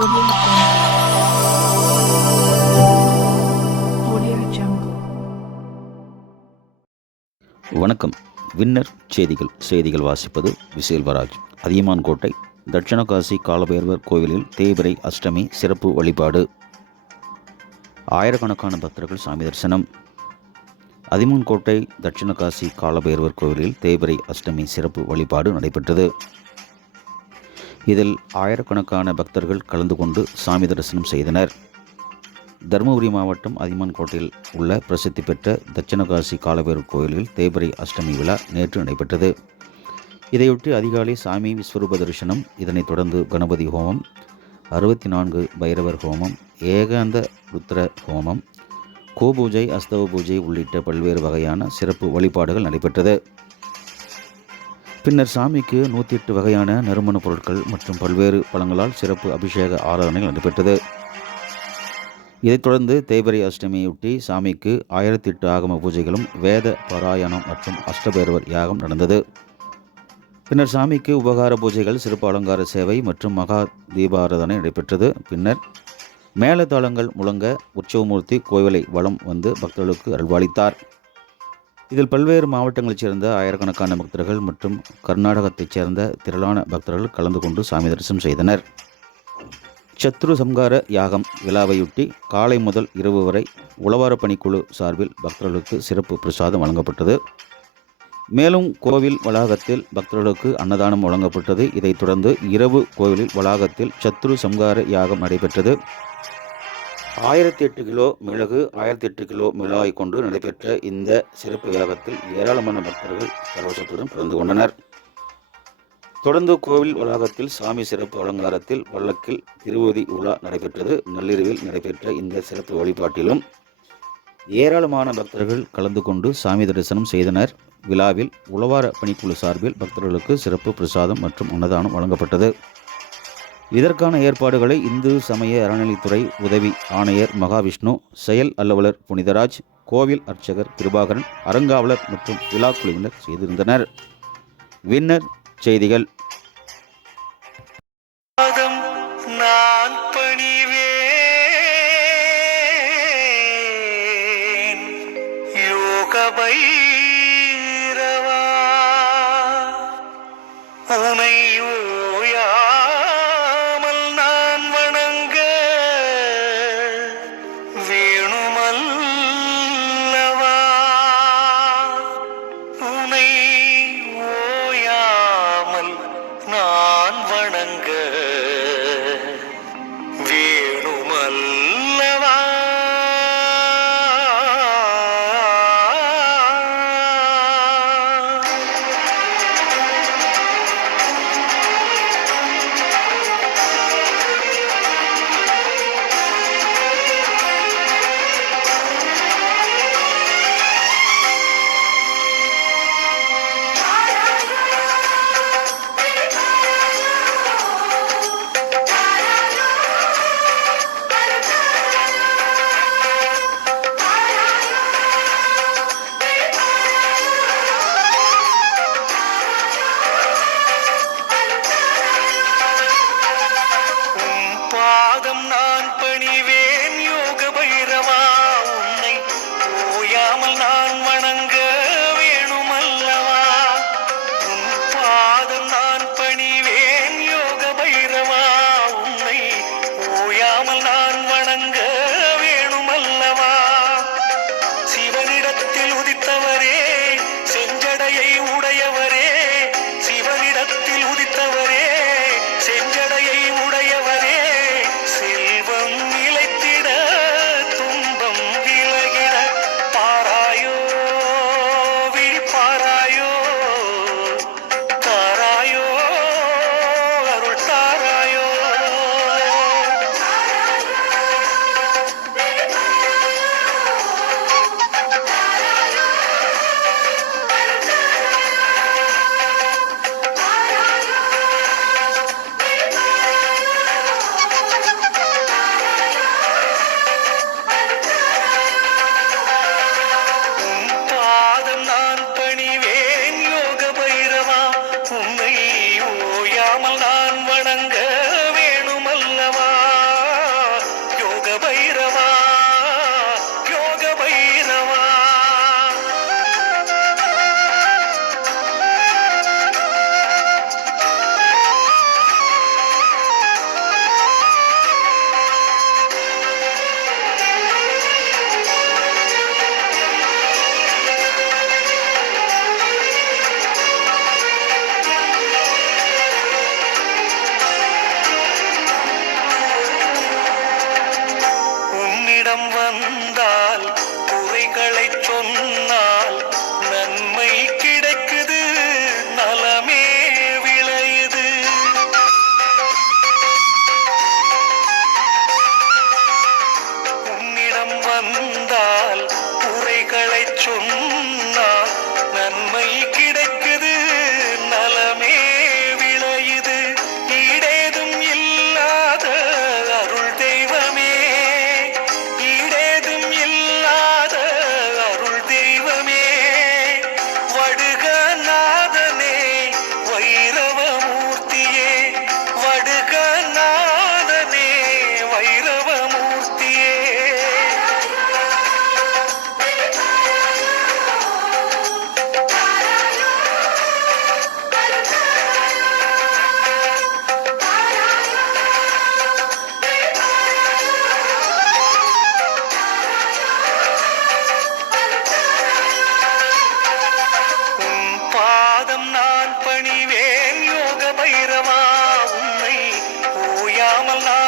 Audio Jungle. வணக்கம். Winner செய்திகள் வாசிப்பது விசேல்வராஜ். அதியமான் கோட்டை தட்சிணகாசி காலபைரவர் கோவிலில் தேய்பிறை அஷ்டமி சிறப்பு வழிபாடு. ஆயிரக்கணக்கான பக்தர்கள் சாமி தரிசனம். அதியமான் கோட்டை தட்சிணகாசி காலபைரவர் கோவிலில் தேய்பிறை அஷ்டமி சிறப்பு வழிபாடு நடைபெற்றது. இதில் ஆயிரக்கணக்கான பக்தர்கள் கலந்து கொண்டு சாமி தரிசனம் செய்தனர். தருமபுரி மாவட்டம் அதியமான் கோட்டையில் உள்ள பிரசித்தி பெற்ற தட்சிணகாசி காலபைரவர் கோயிலில் தேய்பிறை அஷ்டமி விழா நேற்று நடைபெற்றது. இதையொட்டி அதிகாலை சாமி விஸ்வரூப தரிசனம், இதனைத் தொடர்ந்து கணபதி ஹோமம், 64 பைரவர் ஹோமம், ஏகாந்த ருத்ர ஹோமம், கோபூஜை, அஸ்தவ பூஜை உள்ளிட்ட பல்வேறு வகையான சிறப்பு வழிபாடுகள் நடைபெற்றது. பின்னர் சாமிக்கு 108 வகையான நறுமண பொருட்கள் மற்றும் பல்வேறு பழங்களால் சிறப்பு அபிஷேக ஆராதனைகள் நடைபெற்றது. இதைத் தொடர்ந்து தேய்பிறை அஷ்டமியொட்டி சாமிக்கு 1008 ஆகம பூஜைகளும் வேத பாராயணம் மற்றும் அஷ்டபைரவர் யாகம் நடந்தது. பின்னர் சாமிக்கு உபகார பூஜைகள், சிறப்பு அலங்கார சேவை மற்றும் மகா தீபாராதனை நடைபெற்றது. பின்னர் மேளதாளங்கள் முழங்க உற்சவமூர்த்தி கோவிலை வலம் வந்து பக்தர்களுக்கு அருள்பாலித்தார். இதில் பல்வேறு மாவட்டங்களைச் சேர்ந்த ஆயிரக்கணக்கான பக்தர்கள் மற்றும் கர்நாடகத்தைச் சேர்ந்த திரளான பக்தர்கள் கலந்து கொண்டு சாமி தரிசனம் செய்தனர். சத்ரு சம்ஹார யாகம் விழாவையொட்டி காலை முதல் இரவு வரை உழவார பணிக்குழு சார்பில் பக்தர்களுக்கு சிறப்பு பிரசாதம் வழங்கப்பட்டது. மேலும் கோவில் வளாகத்தில் பக்தர்களுக்கு அன்னதானம் வழங்கப்பட்டது. இதைத் தொடர்ந்து இரவு கோவிலில் வளாகத்தில் சத்ரு சம்ஹார யாகம் நடைபெற்றது. 1008 கிலோ மிளகு, 1008 கிலோ மிளகாய் கொண்டு நடைபெற்ற இந்த சிறப்பு யாகத்தில் ஏராளமான பக்தர்கள் பரவசத்துடன் கலந்து கொண்டனர். தொடர்ந்து கோவில் வளாகத்தில் சாமி சிறப்பு அலங்காரத்தில் பல்லக்கில் திருவதி உலா நடைபெற்றது. நள்ளிரவில் நடைபெற்ற இந்த சிறப்பு வழிபாட்டிலும் ஏராளமான பக்தர்கள் கலந்து கொண்டு சாமி தரிசனம் செய்தனர். விழாவில் உழவார பணிக்குழு சார்பில் பக்தர்களுக்கு சிறப்பு பிரசாதம் மற்றும் அன்னதானம் வழங்கப்பட்டது. இதற்கான ஏற்பாடுகளை இந்து சமய அறநிலைத்துறை உதவி ஆணையர் மகாவிஷ்ணு, செயல் அலுவலர் புனிதராஜ், கோவில் அர்ச்சகர் கிருபாகரன், அறங்காவலர் மற்றும் விழா குழுவினர் செய்திருந்தனர். வின்னர் செய்திகள். நான் பணிவேன் யோக பைரவா, உனை ஓயாமல் நான் வணங்க வேணுமல்லவா, உனை ஓயாமல் உன்னிடம் வந்தால் குறைகளை சொன்னால் நன்மை கிடைக்குது, நலமே விளையுது. உன்னிடம் வந்தால் குறைகளை சொன்னால் நன்மை கிடைக்குது, நலமே விளையுது. ஈடேதும் இல்லாத அருள் தெய்வமே, ஈடேதும் இல்லாத அருள் தெய்வமே, வடுகநாதனே வைரவமூர்த்தியே, வடுகநாதனே வைரவமூர்த்தியே. உன் பாதம் நான் பணிவேன் யோக பைரவா, உன்னை ஓயாமல் நான்